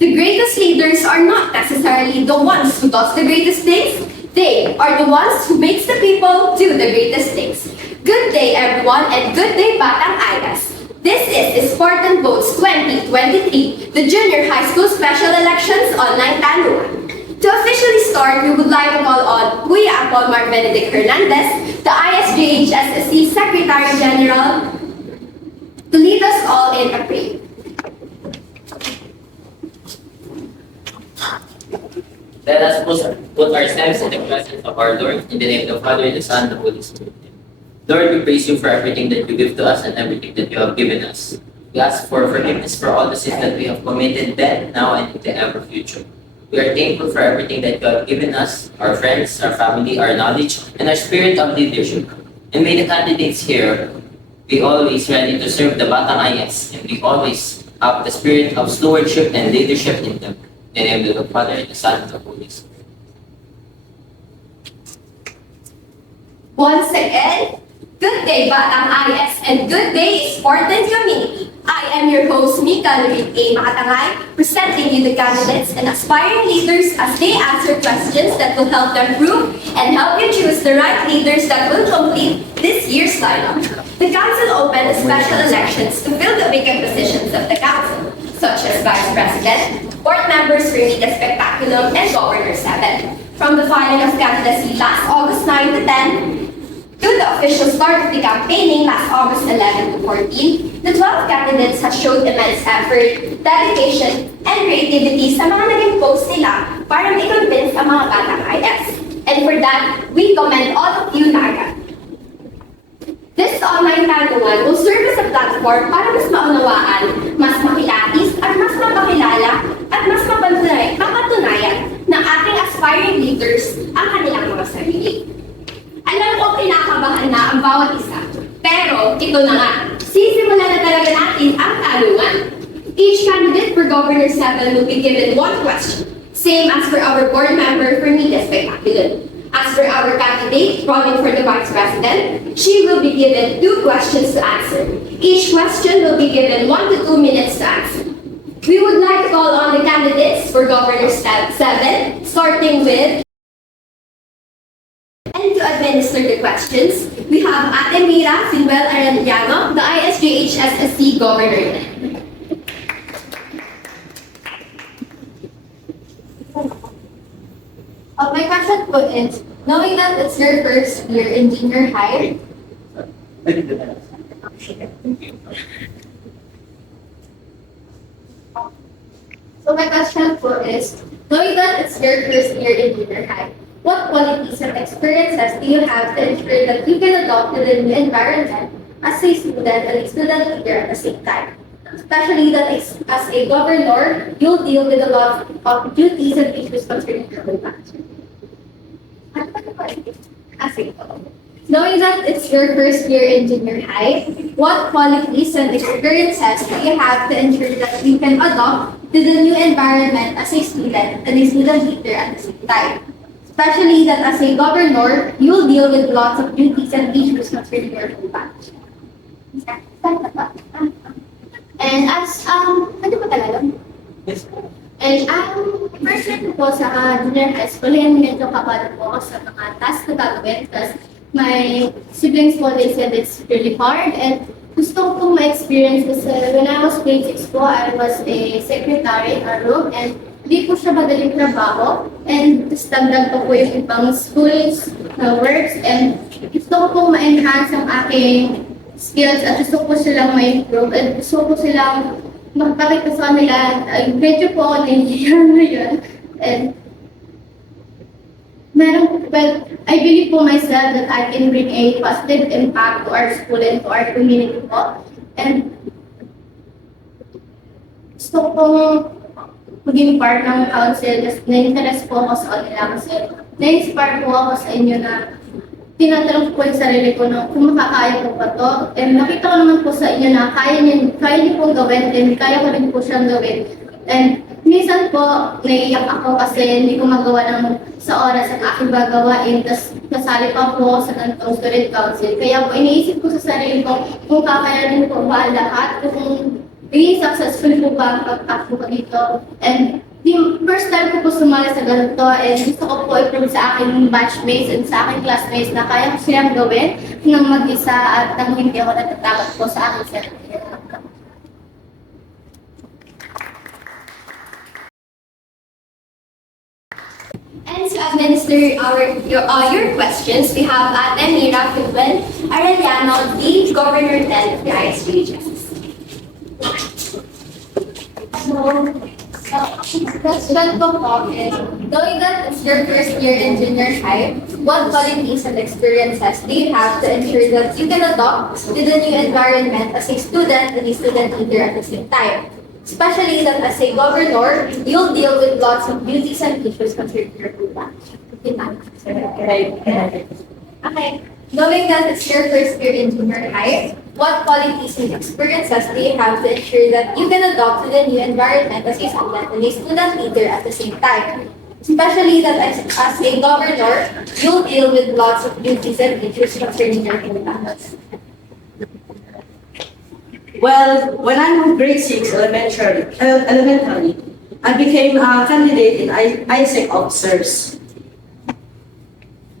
The greatest leaders are not necessarily the ones who does the greatest things. They are the ones who makes the people do the greatest things. Good day, everyone, and good day, Batang IS. This is Spartan Votes 2023, the Junior High School Special Elections Online Tanungan. To officially start, we would like to call on Kuya Apolmar Benedict Hernandez, the IS-JHSSC Secretary General, to lead us all in a prayer. Let us put ourselves in the presence of our Lord, in the name of the Father, the Son, and the Holy Spirit. Lord, we praise you for everything that you give to us and everything that you have given us. We ask for forgiveness for all the sins that we have committed then, now, and in the ever future. We are thankful for everything that you have given us, our friends, our family, our knowledge, and our spirit of leadership. And may the candidates here be always ready to serve the Batang IS, and we always have the spirit of stewardship and leadership in them. In the name of the Father, the Son, and the Holy Spirit. Once again, good day, Batang IS, and good day, Spartan community. I am your host, Mika Lurid A. Makatangay, presenting you the candidates and aspiring leaders as they answer questions that will help them prove and help you choose the right leaders that will complete this year's lineup. The council opened special elections to fill the vacant positions of the council, such as Vice President, board members for Media Spectaculum, and Governor 7. From the filing of candidacy last August 9 to 10, to the official start of the campaigning last August 11 to 14, the 12 candidates have showed immense effort, dedication, and creativity sa mga naging posts nila para ma-convince ang mga batang IS. And for that, we commend all of you na agad. This online tanungan will serve as a platform para mas maunawaan, mas makilatis, at mas mapakilala, at mas mapatunayan ng ating aspiring leaders ang kanilang mga sarili. Alam ko kinakabahan na ang bawat isa, pero ito na nga, sisimulan na talaga natin ang tanungan. Each candidate for Governor 7 will be given one question, same as for our board member for Media Spectaculum. As for our candidate running for the Vice President, she will be given 2 questions to answer. Each question will be given 1 to 2 minutes to answer. We would like to call on the candidates for Governor 7, starting with. And to administer the questions, we have Ate Mira Sinuel Arellano, the IS-JHSSC Governor. My question po is, knowing that it's your first year in junior high, so my question po is, knowing that it's your first year in junior high, what qualities and experiences do you have to ensure that you can adopt to the new environment as a student and a student leader at the same time? Especially that as a governor, you'll deal with a lot of duties and issues concerning your own country. Knowing that it's your first year in junior high, what qualities and experiences do you have to ensure that you can adopt to the new environment as a student and a student leader at the same time? Especially that as a governor, you'll deal with lots of duties and issues concerning your own country. And as, ano ba talaga? Yes. And first year po sa junior high school, yan medyo kapala po ako sa mga tasks na gagawin because my siblings po, they said it's really hard and gusto ko pong ma-experience kasi when I was grade 6 po, I was a secretary in our room and hindi po siya madaling trabaho and standard po yung ibang schools works and gusto ko pong ma-enhance ang aking skills at gusto ko silang ma-improve and gusto ko silang magpakita sa kanila, medyo po ako naiiyan na yun. And I believe po myself that I can bring a positive impact to our school and to our community po. And gusto ko pong maging part ng council kasi na-interest po ako sa kanila kasi na-inspire po ako sa inyo na tinatanong ko yung sarili ko na kung makakaya ko pa to. And nakita ko naman po sa inyo na kaya niyo pong gawin and kaya ko rin po siyang gawin. And minsan po, naiiyak ako kasi hindi ko magawa ng sa oras ang aking gagawain. Tapos kasali pa po ako sa ganitong student council. Kaya po iniisip ko sa sarili ko kung kakayanin ko ba lahat, kung Really successful po ba ang pag-apo ko dito? And yung first time ko po sumali sa ganito and gusto ko po i-prove sa aking batchmates and sa aking classmates na kaya ko silang gawin ng mag-isa at nang hindi ako natatakot po sa aking sarili. And to administer your questions, we have Ate Mira Fidwell Arellano, the Governor then of the IS-JHSSC. Question ko po is, knowing that it's your first year in junior high, what qualities and experiences do you have to ensure that you can adopt to the new environment as a student and a student leader at the same time? Especially that as a governor, you'll deal with lots of duties and issues concerning your Okay. Knowing that it's your first year in junior high, what qualities and experiences do you have to ensure that you can adopt to the new environment as a student and a student leader at the same time? Especially that as a governor, you'll deal with lots of duties and issues concerning your campus. Well, when I'm in grade 6 elementary, I became a candidate in ISAC officers.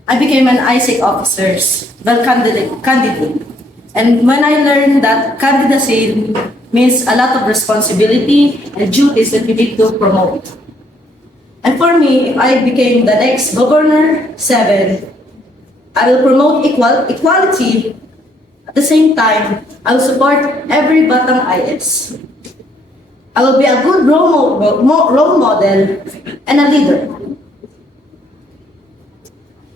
I became an ISAC officers, well, candidate. And when I learned that candidacy means a lot of responsibility and duties that you need to promote. And for me, if I became the next Governor 7, I will promote equality. At the same time, I will support every Batang IS. I will be a good role model and a leader.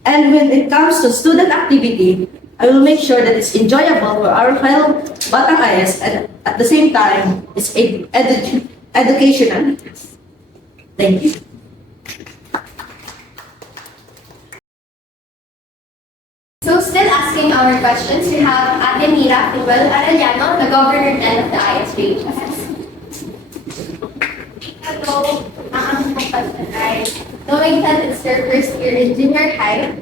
And when it comes to student activity, I will make sure that it's enjoyable for our fellow Batang IS and at the same time, it's educational. Thank you. So still asking our questions, we have Ate Mira Fidwell Arellano, the Governor then of the IS-JHSSC. Hello, ang question ay, knowing that it's your first year in junior high,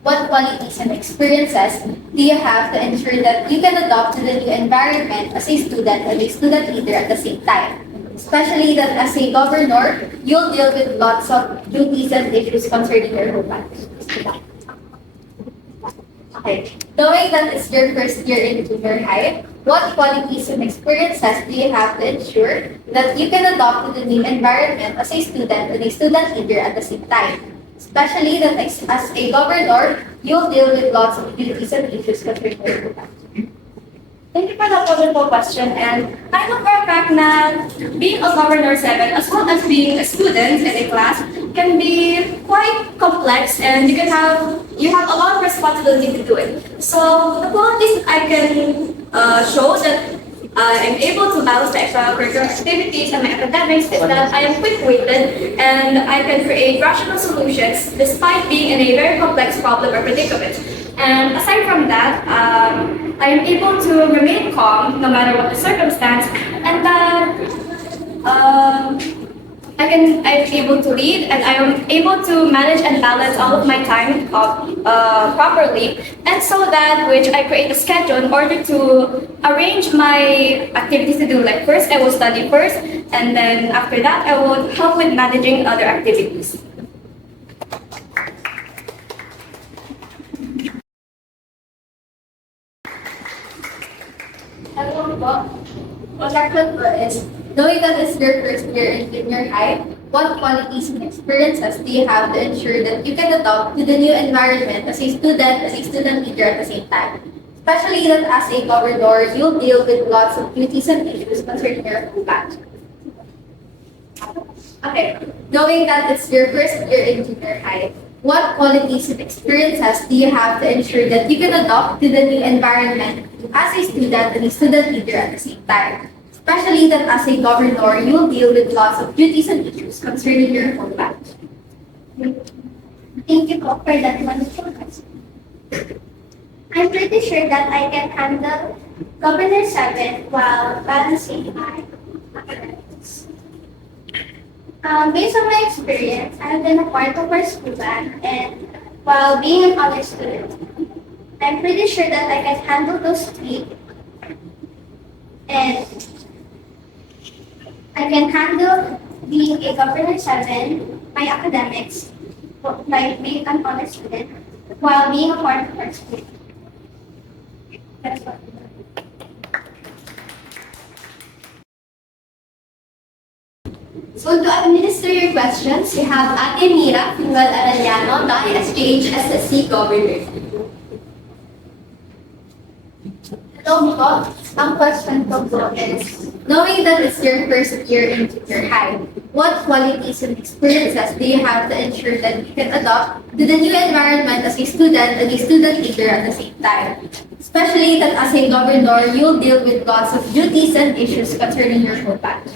what qualities and experiences do you have to ensure that you can adopt to the new environment as a student and a student leader at the same time? Especially that as a governor, you'll deal with lots of duties and issues concerning your home country. Okay. Knowing that it's your first year in junior high, what qualities and experiences do you have to ensure that you can adopt to the new environment as a student and a student leader at the same time? Especially that as a governor, you'll deal with lots of duties and issues concerning your country. Thank you for that wonderful question. And I know for a fact that being a Governor 7 as well as being a student in a class can be quite complex and you have a lot of responsibility to do it. So the qualities that I can show that I'm able to balance the extracurricular activities and my academics is that I am quick-witted and I can create rational solutions despite being in a very complex problem or predicament. And aside from that, I am able to remain calm no matter what the circumstance, and that I'm able to lead, and I am able to manage and balance all of my time properly, and so that which I create a schedule in order to arrange my activities to do. Like first, I will study first, and then after that, I will help with managing other activities. Hello po. Ang question ko is, knowing that it's your first year in junior high, what qualities and experiences do you have to ensure that you can adopt to the new environment as a student leader at the same time? Especially that as a governor, you'll deal with lots of duties and issues concerning your home country. Okay, knowing that it's your first year in junior high, what qualities and experiences do you have to ensure that you can adopt to the new environment as a student and a student leader at the same time? Especially that as a governor, you'll deal with lots of duties and issues concerning your home country. Thank you po for that wonderful question. I'm pretty sure that I can handle Governor 7 while balancing my academics. Based on my experience, I've been a part of our school band, and while being an honor student, I'm pretty sure that I can handle those three. And I can handle being a governor 7, my academics, like being an honor student, while being a part of our school. That's what. So to administer your questions, we have Ate Mira Manuel Arellano, the IS-JHSSC Governor. Hello po. Ang question ko po is, knowing that it's your first year in junior high, what qualities and experiences do you have to ensure that you can adopt to the new environment as a student and a student leader at the same time? Especially that as a governor, you'll deal with lots of duties and issues concerning your whole batch.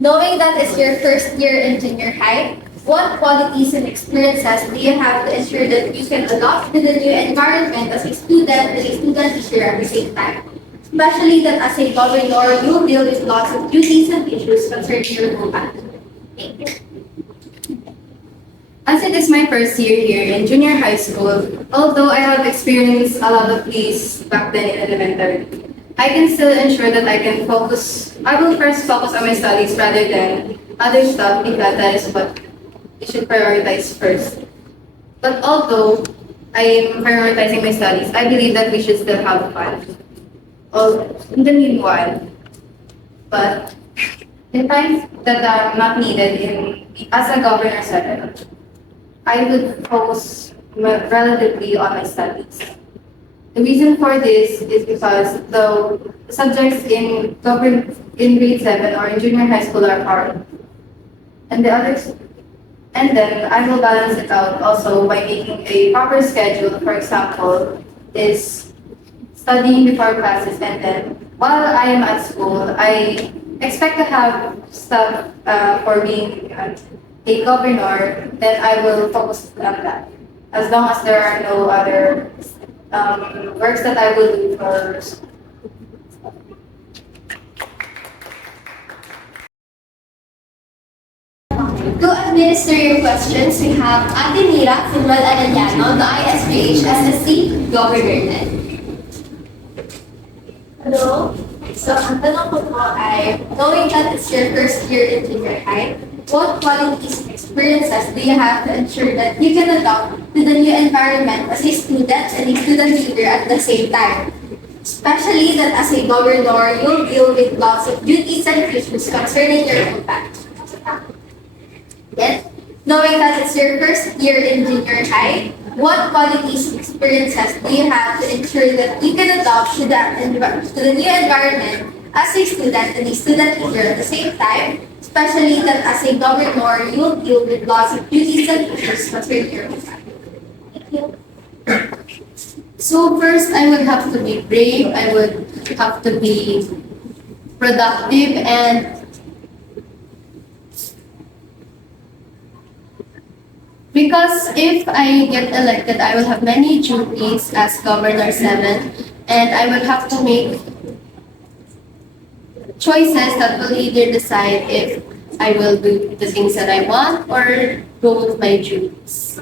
Knowing that it's your first year in junior high, what qualities and experiences do you have to ensure that you can adopt to the new environment as a student and a student leader at the same time? Especially that as a governor, you'll deal with lots of duties and issues concerning your whole batch. Thank you. As it is my first year here in junior high school, although I have experienced a lot of these back then in elementary, I can still ensure that I will first focus on my studies rather than other stuff because that is what we should prioritize first. But although I am prioritizing my studies, I believe that we should still have fun. In the meanwhile, but in times that are not needed as a governor settle, I would focus relatively on my studies. The reason for this is because the subjects in grade 7 or in junior high school are hard. And then I will balance it out also by making a proper schedule. For example, is studying before classes, and then while I am at school, I expect to have stuff for being a governor, then I will focus on that. As long as there are no other works that I will do for school. To administer your questions, we have Ate Mira Manuel Arellano, the IS-JHSSC Governor. Hello. So, ang tanong ko po ay, knowing that it's your first year in junior high, what qualities and experiences do you have to ensure that you can adopt to the new environment as a student and a student leader at the same time? Especially that as a governor, you'll deal with lots of duties and issues concerning your impact. Yes. Knowing that it's your first year in junior high, what qualities and experiences do you have to ensure that you can adopt to the new environment as a student and a student leader at the same time? Especially that as a governor, you'll deal with lots of duties and issues concerning your impact. Thank you. So first, I would have to be brave. I would have to be productive, and because if I get elected, I will have many duties as Governor 7, and I will have to make choices that will either decide if I will do the things that I want or go with my duties.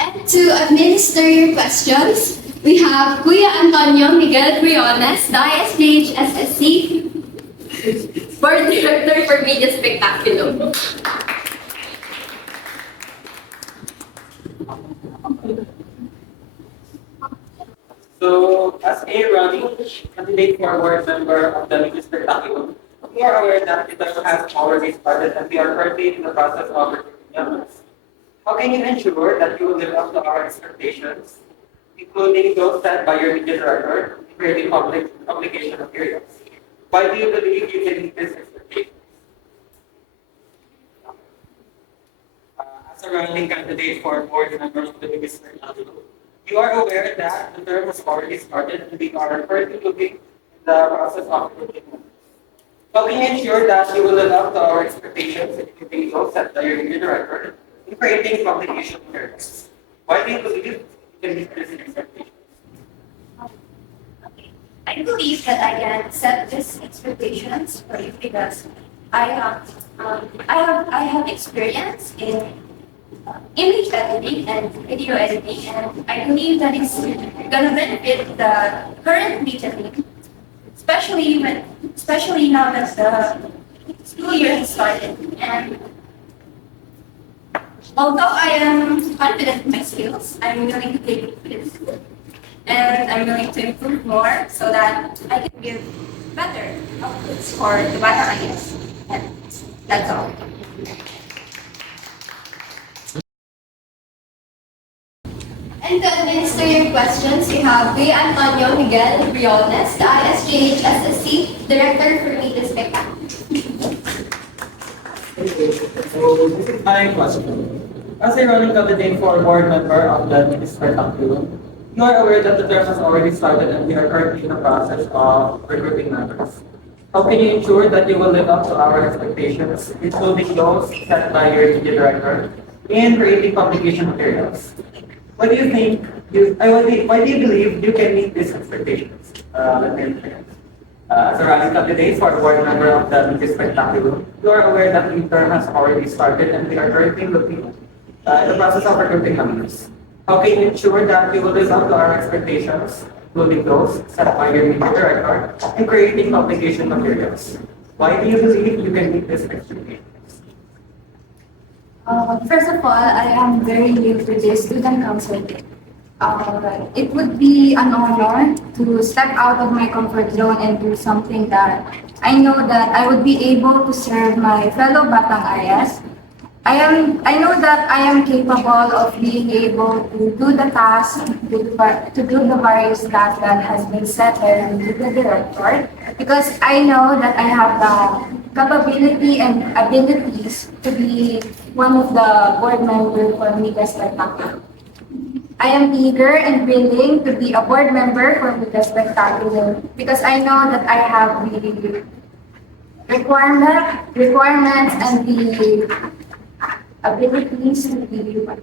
And to administer your questions, we have Kuya Antonio Miguel Briones, the IS-JHSSC Board Director for Media Spectacular. So, as a running candidate for board member of the Media Spectacular, we are aware that it has already started and we are currently in the process of recruiting members. How can you ensure that you will live up to our expectations, including those set by your media director in creating publication materials? Why do you believe you can meet these expectations? As a running candidate for board members of the Media Spectacular, you are aware that the term has already started and we are currently looking in the process of recruiting members. How can you ensure that you will live up to our expectations, including those set by your media director in creating publication materials? Why do you believe you can meet these expectations? I believe that I can set these expectations for you because I have experience in image editing and video editing, and I believe that it's gonna benefit the current media team, especially now that the school year has started. And although I am confident in my skills, I'm willing to take this and I'm willing to improve more so that I can give better outputs for the Bata IS. And that's all. And to administer your questions, we have Kuya Antonio Miguel Briones, the IS-JHSSC Director for Media Spectacle. So this is my question. As a running candidate for board member of the Minister Tanungan, you are aware that the term has already started and we are currently in the process of recruiting members. How can you ensure that you will live up to our expectations, including those set by your media director, in creating publication materials? What do you think? Why do you believe you can meet these expectations? Let me explain. As a running candidate for board member of the Media Spectacle, you are aware that the term has already started and we are currently looking in the process of recruiting members. How can you ensure that you will live up to our expectations, including those set by your media director, in creating publication materials? Why do you believe you can meet these expectations? First of all, I am very new to the student council. It would be an honor to step out of my comfort zone and do something that I know that I would be able to serve my fellow Batang IS. I know that I am capable of being able to do the task, to do the various tasks that has been set by the director, because I know that I have the capability and abilities to be one of the board members for Media Spectacle. I am eager and willing to be a board member for Media Spectacular because I know that I have the requirements and the abilities to be one.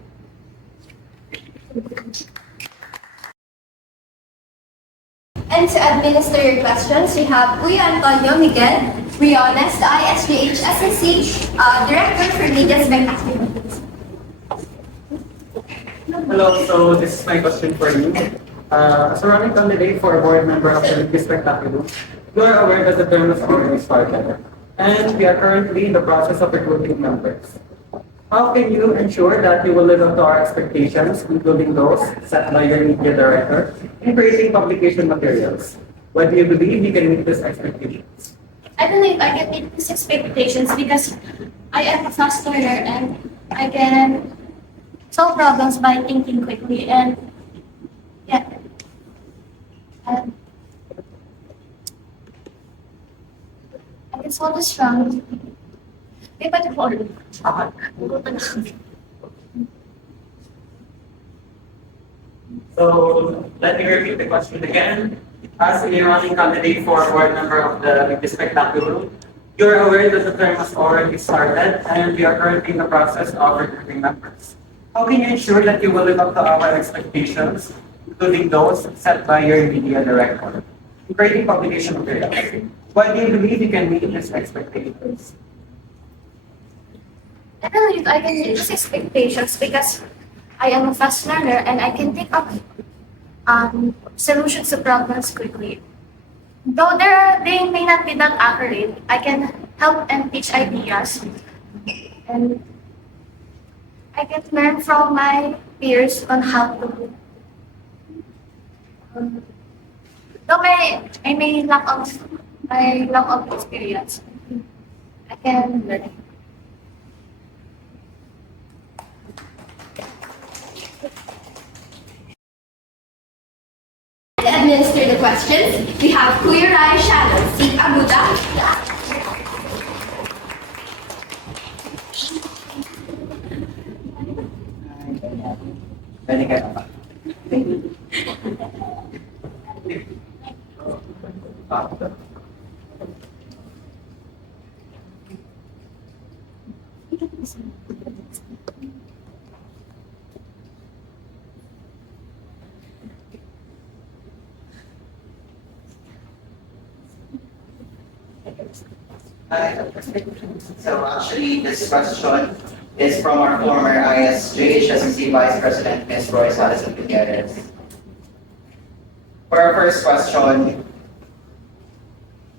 And to administer your questions, we have Kuya Antonio Miguel Briones, the IS-JHSSC Director for Media Spectacle. Hello, so this is my question for you. As a running candidate for a board member of the Media Spectacle, you are aware that the term has already started, and we are currently in the process of recruiting members. How can you ensure that you will live up to our expectations, including those set by your media director, in creating publication materials? Why do you believe you can meet these expectations? I believe I can meet these expectations because I am a fast learner and I can solve problems by thinking quickly and yeah. And I can solve this problem. So let me repeat the question again. As a running candidate for a board member of the Media Spectacle, you're aware that the term has already started and we are currently in the process of recruiting members. How can you ensure that you will live up to our expectations, including those set by your media director, in creating publication materials? Why do you believe you can meet these expectations? I believe I can meet these expectations because I am a fast learner and I can think of solutions to problems quickly. Though they may not be that accurate, I can help and teach ideas and I can learn from my peers on how to. Though I may lack of experience, I can learn. To administer the questions, we have Kuya Rai Shannon, Seek Abuda. Pwede ka na. So actually, this question is from our former IS-JHSSC Vice President, Ms. Roy Salas Gutierrez. For our first question,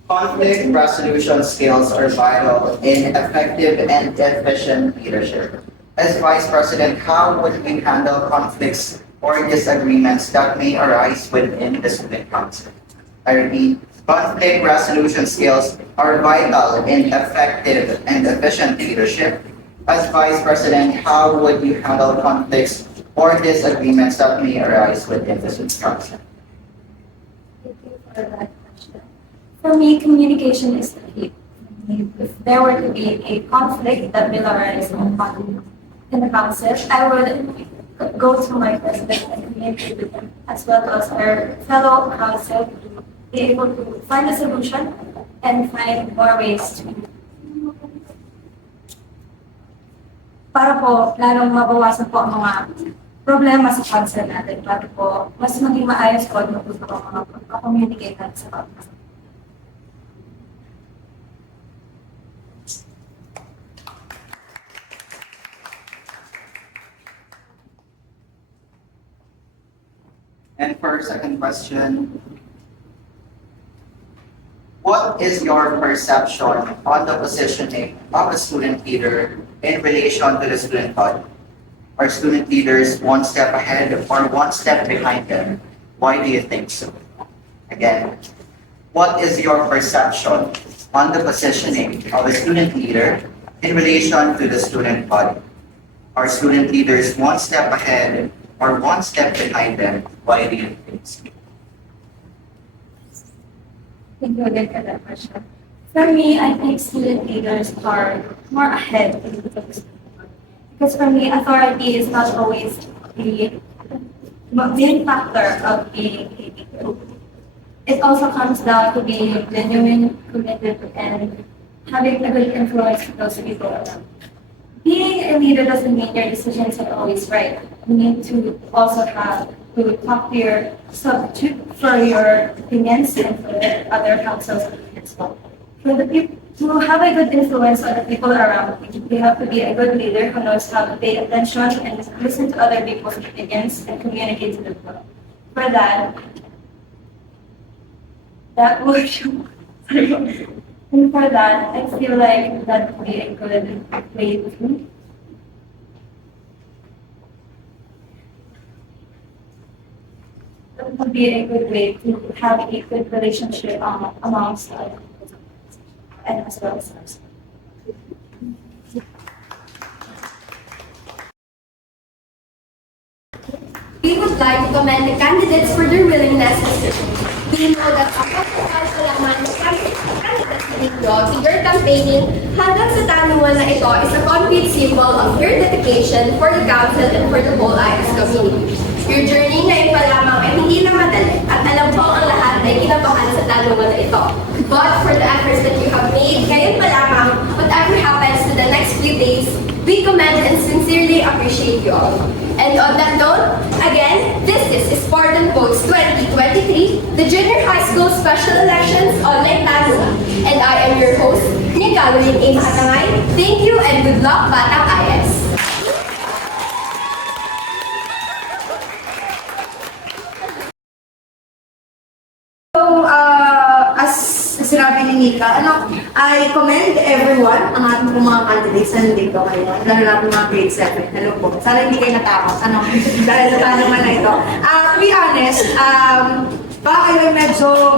conflict resolution skills are vital in effective and efficient leadership. As Vice President, how would you handle conflicts or disagreements that may arise within the student council? I repeat, conflict resolution skills are vital in effective and efficient leadership. As Vice President, how would you handle conflicts or disagreements that may arise within the student council? Thank you for that question. For me, communication is the key. If there were to be a conflict that will arise in the council, I would go to my president and communicate with him, as well as our fellow council, to be able to find a solution and find more ways to para po lalong mabawasan po ang mga problema sa council natin para po mas maging maayos po at matuto ang mga communicate natin sa council. And for our second question, what is your perception on the positioning of a student leader in relation to the student body? Are student leaders one step ahead or one step behind them? Why do you think so? Again, what is your perception on the positioning of a student leader in relation to the student body? Are student leaders one step ahead or one step behind them? Why do you think so? Thank you again for that question. For me, I think student leaders are more ahead in the business. Because for me, authority is not always the main factor of being a leader. It also comes down to being genuine, committed, and having a good influence for those people around. Being a leader doesn't mean your decisions are always right. You need to also have to talk to your for your opinions and for the other councils as well. For the people to have a good influence on the people around you, you have to be a good leader who knows how to pay attention and listen to other people's opinions and communicate to them. For that would and for that, I feel like that would be a good way to It would be a good way to have a good relationship amongst us and as well as us. We would like to commend the candidates for their willingness to serve. We know that ang pagkakal sa laman ng candidates ninyo to your campaigning hanggang sa tanungan na ito is a concrete symbol of your dedication for the council and for the whole IS community. Your journey ngayon pa lamang ay hindi na madali at alam ko ang lahat ay kinabahan sa tanungan na ito. But for the efforts that you have made ngayon pa lamang, whatever happens to the next few days, we commend and sincerely appreciate you all. And on that note, again, this is Spartan Votes 2023, the Junior High School Special Elections Online Tanungan. And I am your host, Nika A. Mahatangay. Thank you and good luck, Batang IS! As sinabi ni Nika, I commend everyone, ang ating mga candidates na nandito ngayon, lalo na po mga grade 7. Hello po. Sana hindi kayo natakot. Dahil sa tanungan na ito. To be honest, baka kayo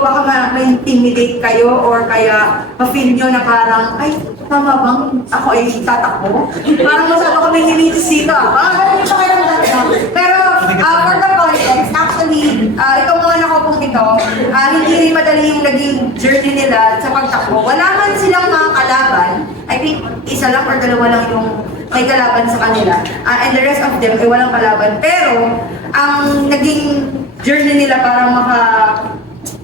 baka ma-intimidate kayo or kaya ma-feel nyo na parang, ay, tama bang ako ay tatakbo? Parang masyado kami nilisita. Ganun yung pakiramdam ko. Pero, for the context, actually, itong mga nakapong ito, hindi rin madali yung naging journey nila sa pagtakbo. Wala man silang mga kalaban. I think isa lang or dalawa lang yung may kalaban sa kanila. And the rest of them ay walang kalaban. Pero, ang naging journey nila para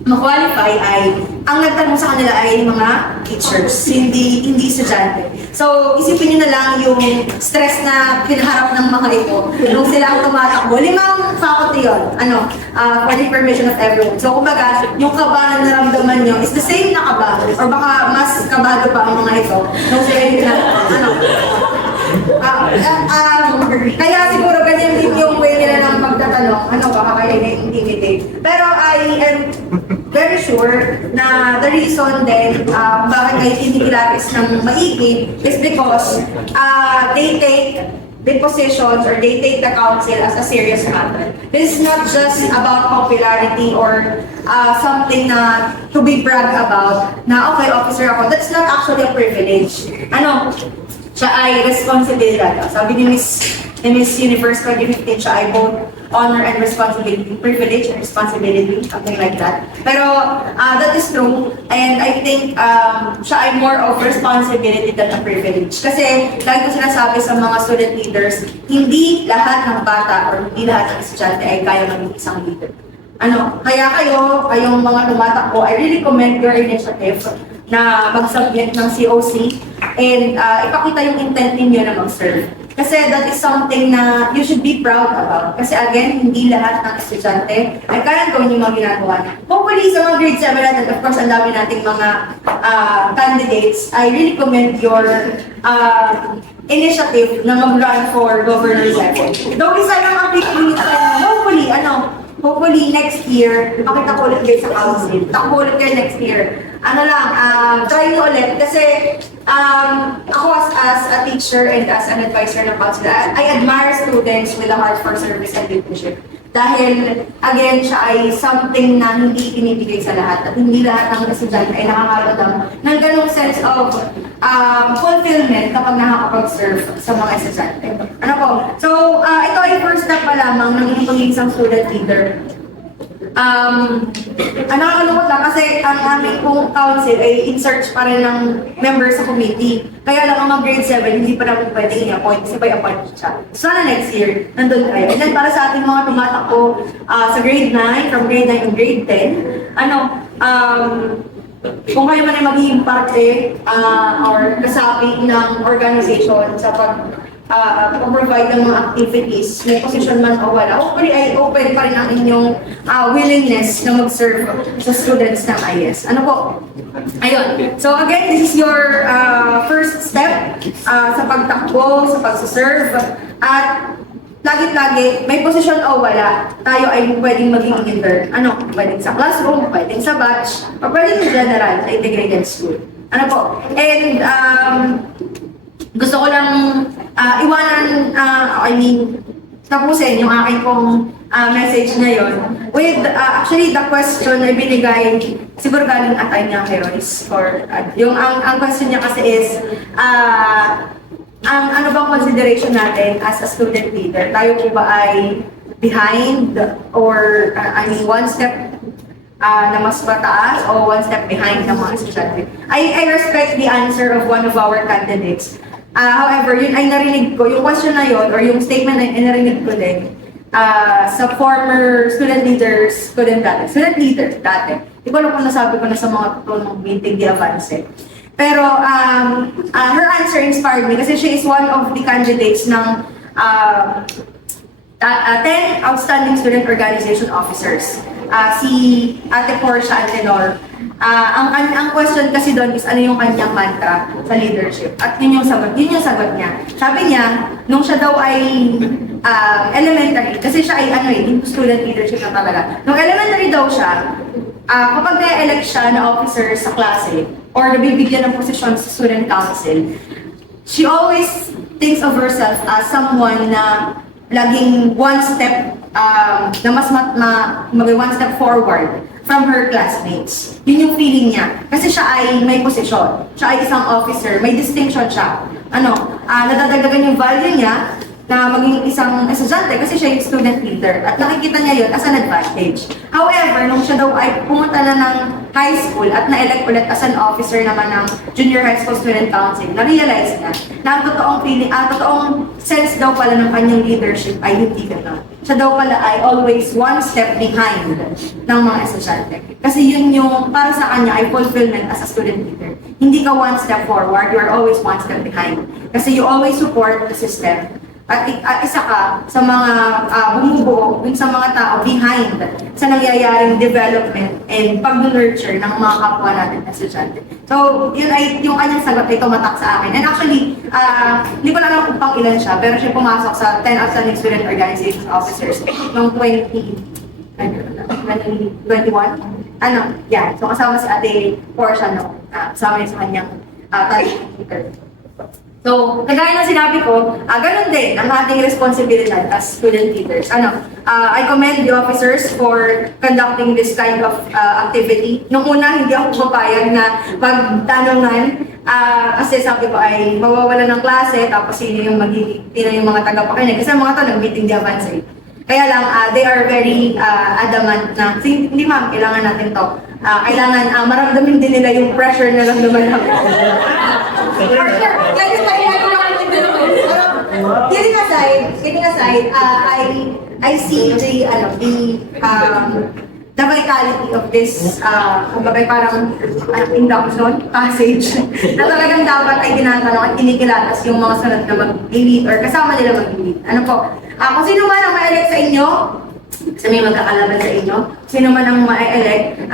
ma-qualify ay ang nagtanong sa kanila ay mga teachers, hindi estudyante. So, isipin nyo na lang yung stress na pinaharap ng mga ito nung sila ang tumatakbo. 5 faculty yun, for the information of everyone. So, kumbaga, yung kaba na naramdaman nyo is the same na kaba or baka mas kabado pa ang mga ito nung sila yung Kaya siguro ganyan din yung way nila ng pagtatanong, ano baka kayo na-intimidate. Pero I am very sure na the reason din bakit kayo tinigilatis ng maigi is because they take the positions or they take the council as a serious matter. This is not just about popularity or something na to be bragged about na okay, officer ako. That's not actually a privilege. Ano, siya ay responsibilidad. Sabi ni Miss Universe 2015, siya ay both honor and responsibility, privilege and responsibility, something like that. Pero that is true, and I think siya ay more of responsibility than a privilege. Kasi lagi ko sinasabi sa mga student leaders, hindi lahat ng bata or hindi lahat ng estudyante ay kaya maging isang leader. Ano, kayong mga tumatakbo, I really commend your initiative na mag-submit ng COC and ipakita yung intent ninyo na mag-serve. Kasi that is something na you should be proud about. Kasi again, hindi lahat ng estudyante ay kaya gawin yung mga ginagawa. Hopefully, sa mga grade 7 natin, of course, ang dami nating mga candidates, I really commend your initiative na mag-run for governor's level. Though isa lang ang hopefully next year, makita ko ulit kayo sa council. Takbo ulit kayo next year. Try nyo ulit. Kasi ako as a teacher and as an advisor ng council, I admire students with a heart for service and leadership. Dahil, again, siya ay something na hindi pinibigay sa lahat. At hindi lahat ng estudyante ay nakakaramdam ng ganong sense of fulfillment kapag nakakapag-serve sa mga estudyante. Ano po? So, ito ay first step pa lamang ng pagiging isang student leader. Nakakalungkot lang kasi ang aming pong council ay in search pa rin ng members sa committee. Kaya lang ang mga grade 7, hindi pa namin pwedeng i-appoint kasi by appointment siya. So, sana next year, nandun kayo. And then para sa ating mga tumatakbo sa grade 9, from grade 9 to grade 10, kung kayo man ay magiging parte or kasabi ng organization sa pag-provide ng mga activities, may position man o wala, hopefully ay open pa rin ang inyong willingness na mag-serve sa students ng IS. Ano po? Ayun. So again, this is your first step sa pagtakbo, sa pag-serve, at lagi-lagi, may posisyon o wala, tayo ay pwedeng maging leader. Ano? Pwedeng sa classroom, pwedeng sa batch, o pwedeng in general sa integrated school. Ano po? And gusto ko lang tapusin yung aking pong message ngayon with actually the question na binigay siguro galing atay niya kay Royce or ang question niya kasi is ang ano bang consideration natin as a student leader? Tayo po ba ay behind or one step na mas mataas o one step behind ng mga estudyante? I respect the answer of one of our candidates. However, yun ay narinig ko, yung question na yun, or yung statement na narinig ko din sa former student leader dati. Hindi ko alam kung nasabi ko na sa mga tutulong meeting di avance. Pero her answer inspired me kasi she is one of the candidates ng 10 outstanding student organization officers. Si Ate Portia Antenor. Ang question kasi doon is ano yung kanyang mantra sa leadership. At yun yung sagot niya. Sabi niya, nung siya daw ay elementary, kasi siya ay into student leadership na talaga. Nung elementary daw siya, kapag na-elect siya na officer sa klase or nabibigyan ng posisyon sa student council, she always thinks of herself as someone na laging one step one step forward from her classmates. Yun yung feeling niya. Kasi siya ay may posisyon. Siya ay isang officer. May distinction siya. Nadadagdagan yung value niya na maging isang estudyante kasi siya yung student leader. At nakikita niya yun as an advantage. However, nung siya daw ay pumunta na ng high school at na-elect ulit as an officer naman ng Junior High School Student Council, na-realize niya na ang totoong sense daw pala ng kanyang leadership ay hindi gano'n. Siya daw pala ay always one step behind ng mga estudyante. Kasi yun yung para sa kanya ay fulfillment as a student leader. Hindi ka one step forward, you are always one step behind. Kasi you always support the system. at isa ka sa mga bumubuo dun sa mga tao behind sa nangyayaring development and pag-nurture ng mga kapwa natin na estudyante. So, yun ay yung kanyang sagot ay tumatak sa akin. And actually, hindi ko na alam kung pang ilan siya, pero siya pumasok sa 10 Outstanding Student Organizations Officers noong 2021. Yeah. So, kasama si Ate Portia, no? Kasama niya sa kanyang talent. So, kagaya ng sinabi ko, ganun din ang ating responsibilidad as student leaders. I commend the officers for conducting this kind of activity. Nung una, hindi ako papayag na magtanungan kasi sabi ko ay mawawala ng klase, tapos sino yung mga tagapakinig. Kasi ang mga to, nag-meeting di avance eh. Kaya lang, they are very adamant na, hindi ma'am, kailangan natin to. Kailangan maramdamin din nila yung pressure na naman ako. Kidding aside, I see the vitality of this, kumbaga parang induction passage na talagang dapat ay tinatanong at kinikilatas yung mga sunod na mag-lead or kasama nila mag-lead. Ano po? Kung sino man ang ma-elect sa inyo, kasi may magkakalaban sa inyo, sino man ang ma-elect,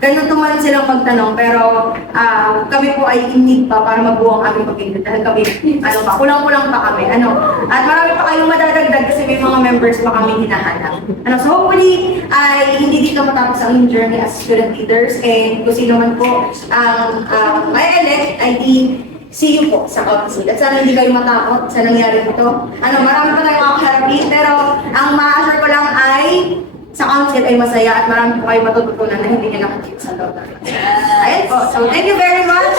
ganun man silang magtanong, pero kami po ay in need pa para mabuo ang aming pag-ibig. Dahil kami, kulang-kulang pa kami. At marami pa kayong madadagdag kasi may mga members pa kami hinahanap. So hopefully, ay hindi dito matapos ang journey as student leaders, and kung sino man po ang ma-elect, ay see you po sa council. At sana hindi kayo matakot sa nangyari ito. Marami pa tayong makaharapin, pero ang ma-assure ko lang ay sa council ay masaya at marami po kayo matututunan na hindi nyo nakikita sa loob. Ayan po. So, thank you very much.